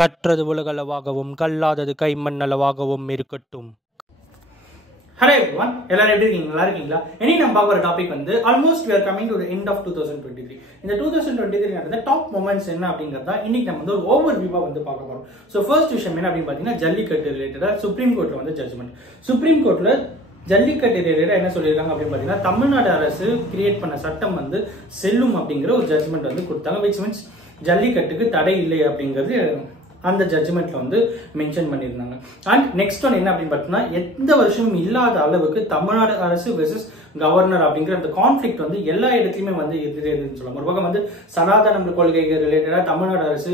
கற்றது உலகளவாகவும் கல்லாதது கைமண்ணளவாகவும் இருக்கட்டும். Hello everyone, எல்லாரும் எப்படி இருக்கீங்க? நல்லா இருக்கீங்களா? இனி நம்ம பார்க்குற டாபிக் வந்து almost we are coming to the end of 2023. இந்த 2023 நடந்த டாப் மொமெண்ட்ஸ் என்ன அப்படிங்கறத இன்னைக்கு நம்ம வந்து ஒரு ஓவர் வியூவா வந்து பார்க்க போறோம். ஸோ ஃபர்ஸ்ட் விஷயம் என்ன அப்படின்னு பார்த்தீங்கன்னா, ஜல்லிக்கட்டு ரிலேட்டடா சுப்ரீம் கோர்ட்ல வந்து ஜட்ஜ்மெண்ட். சுப்ரீம் கோர்ட்ல ஜல்லிக்கட்டு ரிலேட்டடா என்ன சொல்லியிருக்காங்க அப்படின்னு பார்த்தீங்கன்னா, தமிழ்நாடு அரசு கிரியேட் பண்ண சட்டம் வந்து செல்லும் அப்படிங்கிற ஒரு ஜட்ஜ்மெண்ட் வந்து கொடுத்தாங்க. விச் மீன்ஸ் ஜல்லிக்கட்டுக்கு தடை இல்லை அப்படிங்கிறது அந்த ஜட்ஜ்மெண்ட்ல வந்து மென்ஷன் பண்ணியிருந்தாங்க. அண்ட் நெக்ஸ்ட் ஒன் என்ன அப்படின்னு பார்த்தீங்கன்னா, எந்த வருஷமும் இல்லாத அளவுக்கு தமிழ்நாடு அரசு வெர்சஸ் கவர்னர் அப்படிங்கிற அந்த கான்ஃபிளிக்ட் வந்து எல்லா இடத்துலையுமே வந்து இருக்குன்னு சொல்லலாம். ஒரு பக்கம் வந்து சனாதன கொள்கைகள் ரிலேட்டடா தமிழ்நாடு அரசு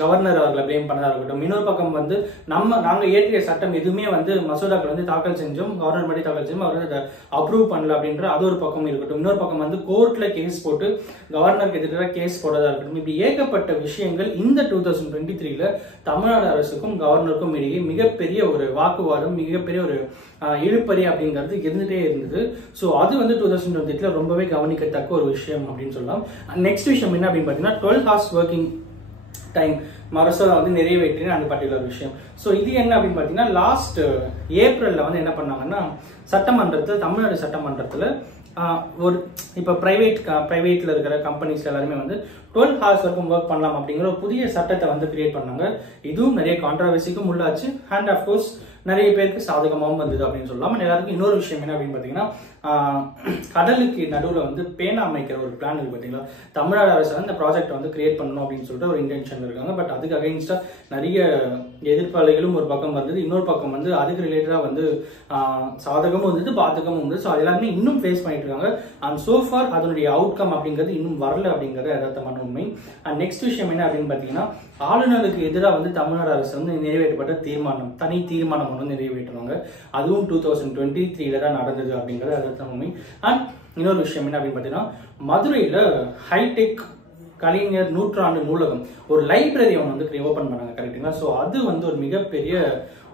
கவர்னர் அவர்களை பிளேம் பண்ணதா இருக்கட்டும். இன்னொரு பக்கம் வந்து நாங்க இயற்றிய சட்டம் எதுவுமே வந்து மசோதாக்கள் வந்து தாக்கல் செஞ்சோம், கவர்னர் படி தாக்கல் செஞ்சோம், அவர் அதை அப்ரூவ் பண்ணல அப்படின்ற அது ஒரு பக்கம் இருக்கட்டும். இன்னொரு பக்கம் வந்து கோர்ட்ல கேஸ் போட்டு கவர்னருக்கு எதிராக கேஸ் போடுறதா இருக்கட்டும். இப்படி ஏகப்பட்ட விஷயங்கள் இந்த 2023ல தமிழ்நாடு அரசுக்கும் கவர்னருக்கும் இடையே மிகப்பெரிய ஒரு வாக்குவாதம், மிகப்பெரிய ஒரு இழுப்பறி அப்படிங்கிறது இருந்துட்டே இருந்தது. ஸோ அது வந்து 2023ல ரொம்பவே கவனிக்கத்தக்க ஒரு விஷயம் அப்படின்னு சொல்லலாம். நெக்ஸ்ட் விஷயம் என்ன அப்படின்னு பார்த்தீங்கன்னா, 12 hours ஒர்க்கிங் டைம் மசோதா வந்து நிறைவேற்றின அந்த பர்டிகுலர் விஷயம். ஸோ இது என்ன அப்படின்னு பார்த்தீங்கன்னா, லாஸ்ட் ஏப்ரல்ல வந்து என்ன பண்ணாங்கன்னா, சட்டமன்றத்தில் தமிழ்நாடு சட்டமன்றத்தில் ஒரு இப்போ பிரைவேட்ல இருக்கிற கம்பெனிஸ் எல்லாருமே வந்து 12 hours வரைக்கும் ஒர்க் பண்ணலாம் அப்படிங்கிற ஒரு புதிய சட்டத்தை வந்து கிரியேட் பண்ணாங்க. இதுவும் நிறைய கான்ட்ரவர்சிக்கும் உள்ளாச்சு அண்ட் அஃப்கோர்ஸ் நிறைய பேருக்கு சாதகமாகவும் வந்தது அப்படின்னு சொல்லலாம். எல்லாருக்கும் இன்னொரு விஷயம் என்ன அப்படின்னு பார்த்தீங்கன்னா, கடலுக்கு நடுவில் வந்து பேனா அமைக்கிற ஒரு பிளான் இருக்கு பார்த்தீங்களா. தமிழ்நாடு அரசு வந்து இந்த ப்ராஜெக்ட் வந்து கிரியேட் பண்ணணும் அப்படின்னு சொல்லிட்டு ஒரு இன்டென்ஷன் இருக்காங்க. பட் அதுக்கு அகைன்ஸ்டா நிறைய எதிர்ப்பாளர்களும் ஒரு பக்கம் வந்தது, இன்னொரு பக்கம் வந்து அதுக்கு ரிலேட்டடா வந்து சாதகமும் வந்தது, பாதகமும் வந்தது. ஸோ அது எல்லாருமே இன்னும் ஃபேஸ் பண்ணிட்டு இருக்காங்க. அண்ட் சோஃபார் அதனுடைய அவுட்கம் அப்படிங்கிறது இன்னும் வரல அப்படிங்கிறது யதார்த்தமான உண்மை. அண்ட் நெக்ஸ்ட் விஷயம் என்ன அப்படின்னு பார்த்தீங்கன்னா, ஆளுநருக்கு எதிராக வந்து தமிழ்நாடு அரசு வந்து நிறைவேற்றப்பட்ட தீர்மானம், தனி தீர்மானம் வந்து நிறைவேற்றுவாங்க. அதுவும் 2023ல தான் நடந்தது அப்படிங்கிறது யதார்த்தமான உண்மை. அண்ட் இன்னொரு விஷயம் என்ன அப்படின்னு பார்த்தீங்கன்னா, மதுரையில ஹைடெக் கலைஞர் நூற்றாண்டு நூலகம் ஒரு லைப்ரரி அவங்க வந்து ஓபன் பண்ணாங்க. கரெக்டுங்களா? ஸோ அது வந்து ஒரு மிகப்பெரிய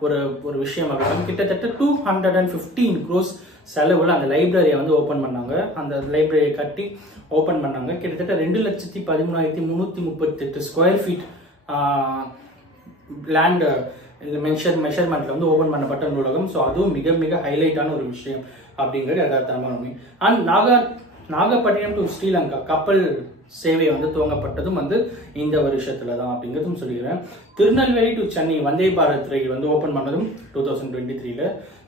ஒரு விஷயம் அப்படின்னு கிட்டத்தட்ட 215 crores செலவுல அந்த லைப்ரரியை வந்து ஓபன் பண்ணாங்க. அந்த லைப்ரரியை கட்டி ஓபன் பண்ணாங்க. கிட்டத்தட்ட 2,13,338 ஸ்கொயர் ஃபீட் லேண்ட் மெஷர்மெண்ட்ல வந்து ஓபன் பண்ணப்பட்ட நூலகம். ஸோ அதுவும் மிக மிக ஹைலைட்டான ஒரு விஷயம் அப்படிங்கிறது யதார்த்தமான உண்மை. அண்ட் நாகப்பட்டினம் டு ஸ்ரீலங்கா கப்பல் சேவை வந்து துவங்கப்பட்டதும் வந்து இந்த வருஷத்துல தான் அப்படிங்கிறதும் சொல்லிக்கிறேன். திருநெல்வேலி டு சென்னை வந்தே பாரத் ரயில் வந்து ஓபன் பண்ணதும் 2023ல.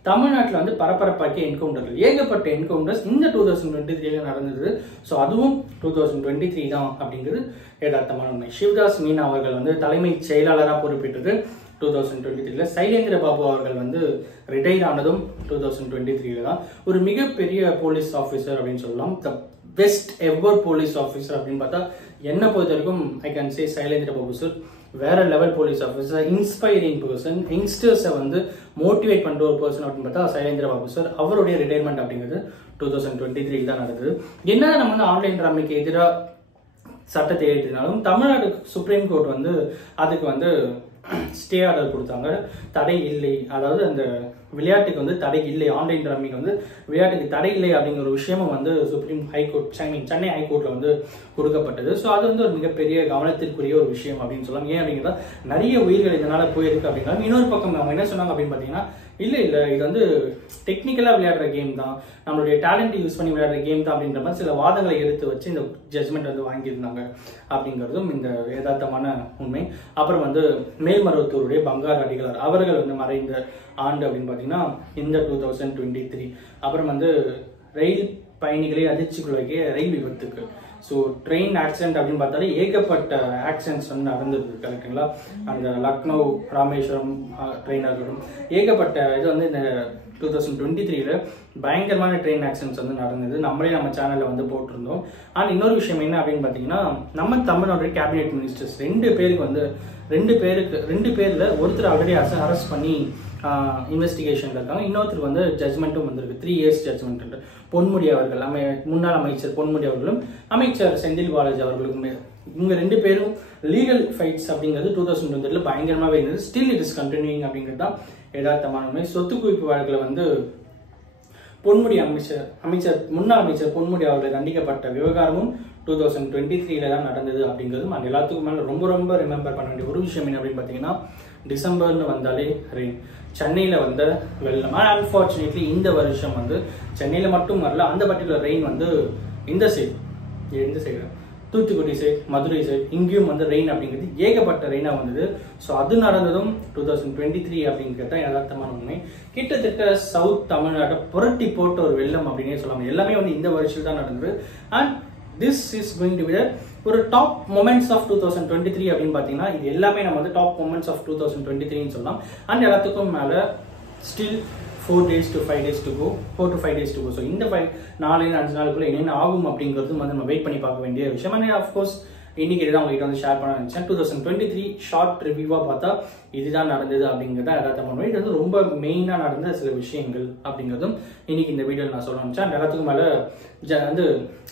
தமிழ்நாட்டில் வந்து பரபரப்பாக்கிய என்கவுண்டர்கள், ஏகப்பட்ட என்கவுண்டர்ஸ் இந்த 2023ல நடந்தது. ஸோ அதுவும் 2023 தான் அப்படிங்கிறது யதார்த்தமான உண்மை. சிவதாஸ் மீனா அவர்கள் வந்து தலைமைச் செயலாளராக பொறுப்பேற்றது 2023ல. சைலேந்திர பாபு அவர்கள் வந்து ரிட்டையர் ஆனதும் 2023ல தான். ஒரு மிகப்பெரிய போலீஸ் ஆஃபீஸர் அப்படின்னு சொல்லலாம். The best ever police officer அப்படின்னு பார்த்தா என்ன பொறுத்த வரைக்கும் I can say Sylendra Babu sir. வேற level police officer, inspiring person, யங்ஸ்டர்ஸை வந்து மோட்டிவேட் பண்ற ஒரு பர்சன் அப்படின்னு பார்த்தா சைலேந்திர பாபு சார். அவருடைய ரிட்டையர்மெண்ட் அப்படிங்கிறது 2023 தான் நடந்தது. என்ன நம்ம வந்து ஆன்லைன் ரம்மிக்கு எதிராக சட்டத்தை ஏற்றினாலும் தமிழ்நாடு சுப்ரீம் கோர்ட் வந்து அதுக்கு வந்து ஸ்டே ஆர்டர் கொடுத்தாங்க. தடை இல்லை, அதாவது அந்த விளையாட்டுக்கு வந்து தடை இல்லை, ஆன்லைன் ரம்மிக்கு வந்து விளையாட்டுக்கு தடை இல்லை அப்படிங்கிற ஒரு விஷயமும் வந்து சுப்ரீம் ஹைகோர்ட் சென்னை ஹைகோர்ட்ல வந்து கொடுக்கப்பட்டது. ஸோ அது வந்து ஒரு மிகப்பெரிய கவனத்திற்குரிய ஒரு விஷயம் அப்படின்னு சொல்லலாம். ஏன் அப்படிங்கிறதா நிறைய உயிர்கள் இதனால போயிருக்கு அப்படின்னா. இன்னொரு பக்கம் அவங்க என்ன சொன்னாங்க அப்படின்னு பார்த்தீங்கன்னா, இல்லை இது வந்து டெக்னிக்கலாக விளையாடுற கேம் தான், நம்மளுடைய டேலண்ட் யூஸ் பண்ணி விளையாடுற கேம் தான் அப்படின்ற மாதிரி சில வாதங்களை எடுத்து வச்சு இந்த ஜட்ஜ்மெண்ட் வந்து வாங்கியிருந்தாங்க அப்படிங்கிறதும் இந்த யதார்த்தமான உண்மை. அப்புறம் வந்து மேல்மருவத்தூருடைய பங்காரு அடிகளார் அவர்கள் வந்து மறைந்த ஆண்டு அப்படின்னு பார்த்தீங்கன்னா இந்த 2023. அப்புறம் வந்து ரயில் பயணிகளை அதிர்ச்சிக்குள்ளாகிய ரயில் விபத்துக்கு, ஸோ ட்ரெயின் ஆக்சிடென்ட் அப்படின்னு பார்த்தாலே ஏகப்பட்ட ஆக்சிடென்ட்ஸ் வந்து நடந்தது. கரெக்டுங்களா? அந்த லக்னோ ராமேஸ்வரம் ட்ரெயின் இருக்கட்டும், ஏகப்பட்ட இது வந்து இந்த 2023ல பயங்கரமான ட்ரெயின் ஆக்சிடென்ட்ஸ் வந்து நடந்தது. நம்மளே நம்ம சேனல்ல வந்து போட்டிருந்தோம். ஆனால் இன்னொரு விஷயம் என்ன அப்படின்னு பார்த்தீங்கன்னா, நம்ம தமிழ்நாடு கேபினெட் மினிஸ்டர்ஸ் 2 பேர்ல ஒருத்தர் ஆல்ரெடி அரெஸ்ட் பண்ணி இன்வெஸ்டிகேஷன்ல இருக்காங்க. இன்னொருத்தருக்கு வந்து ஜட்ஜ்மெண்ட்டும் வந்திருக்கு, 3 years ஜட்ஜ்மெண்ட். பொன்முடி அவர்கள், முன்னாள் அமைச்சர் பொன்முடி அவர்களும் அமைச்சர் செந்தில் பாலாஜி அவர்களுக்குமே, இவங்க 2 பேரும் லீகல் ஃபைட்ஸ் அப்படிங்கிறது 2023ல பயங்கரமாகவே இருந்தது. ஸ்டில் இட் இஸ் கண்டினியூயிங் அப்படிங்கிறது தான் யதார்த்தமான உண்மை. சொத்து குவிப்பு வழக்கில் வந்து பொன்முடி முன்னாள் அமைச்சர் பொன்முடி அவர்கள் தண்டிக்கப்பட்ட விவகாரமும் 2023 தான் நடந்தது அப்படிங்கிறது அண்ட் எல்லாத்துக்கும் மேலே ரொம்ப ரொம்ப ரிமெம்பர் பண்ண வேண்டிய ஒரு விஷயம் என்ன அப்படின்னு பார்த்தீங்கன்னா, டிசம்பர்னு வந்தாலே ரெயின். சென்னையில் வந்த வெள்ளம். அன்ஃபார்ச்சுனேட்லி இந்த வருஷம் வந்து சென்னையில் மட்டும் வரல, அந்த பர்டிகுலர் ரெயின் வந்து இந்த side Thoothukudi side, Madurai side, இங்கேயும் வந்து ரெயின் அப்படிங்கிறது ஏகப்பட்ட ரெயினாக வந்தது. ஸோ அது நடந்ததும் 2023 அப்படிங்கிறத யதார்த்தமான உண்மை. கிட்டத்தட்ட சவுத் தமிழ்நாட்டை புரட்டி போட்ட ஒரு வெள்ளம் அப்படின்னே சொல்லலாம். எல்லாமே வந்து இந்த வருஷம் தான் நடந்தது. And this is going to be ஒரு டாப் மொமெண்ட்ஸ் ஆஃப் 2023 அப்படின்னு பார்த்தீங்கன்னா, இது எல்லாமே நம்ம வந்து டாப் மொமெண்ட்ஸ் ஆஃப் 2023 சொல்லலாம். அண்ட் எல்லாத்துக்கும் மேலே still 4 days to 5 days to go, 4 to 5 days to go. So இந்த 4-5 நாளுக்குள்ள என்னென்ன ஆகும் அப்படிங்கிறது வந்து நம்ம வெயிட் பண்ணி பார்க்க வேண்டிய விஷயம். அண்ட் ஆஃப்கோர்ஸ் இன்னைக்கு தான் உங்ககிட்ட வந்து ஷேர் பண்ண நினைச்சேன். 2023 ஷார்ட் ரிவ்யூவாக பார்த்தா இதுதான் நடந்தது அப்படிங்கிறத யதார்த்தமான இது வந்து ரொம்ப மெயினாக நடந்த சில விஷயங்கள் அப்படிங்கிறதும் இன்னைக்கு இந்த வீடியோவில் நான் சொல்ல நினைச்சேன். அண்ட் எல்லாத்துக்கும் மேலே வந்து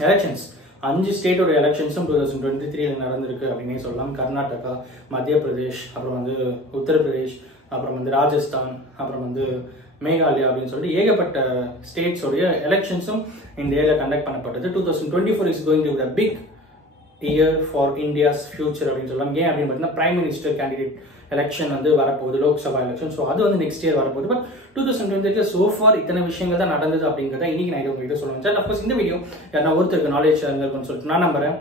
எலெக்ஷன்ஸ் 5 ஸ்டேட்டோட எலெக்ஷன்ஸும் 2023 நடந்திருக்கு அப்படின்னே சொல்லலாம். கர்நாடகா, மத்திய பிரதேஷ், அப்புறம் வந்து உத்தரப்பிரதேஷ், அப்புறம் வந்து ராஜஸ்தான், அப்புறம் வந்து மேகாலயா அப்படின்னு சொல்லிட்டு ஏகப்பட்ட ஸ்டேட்ஸோடைய எலெக்ஷன்ஸும் இந்த இயர்ல கண்டக்ட் பண்ணப்பட்டது. 2024 is going to be the big year for India's future அப்படின்னு சொல்லலாம். ஏன் அப்படின்னு பார்த்தீங்கன்னா, பிரைம் மினிஸ்டர் கேண்டிடேட் எலெக்ஷன் வந்து வரப்போகுது, லோக்சபா எலெக்ஷன். ஸோ அது வந்து நெக்ஸ்ட் இயர் வரப்போகுது. பட் 2023 சோ ஃபார் இத்தனை விஷயங்கள் தான் நடந்தது அப்படிங்கிறத இன்னைக்கு நான் உங்ககிட்ட சொல்லுவேன் சார். அஃப்கோர்ஸ் இந்த வீடியோ யாரா ஒருத்தருக்கு நாலேஜ் இருக்குன்னு சொல்லிட்டு நான் நம்புறேன்.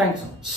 Thanks so much.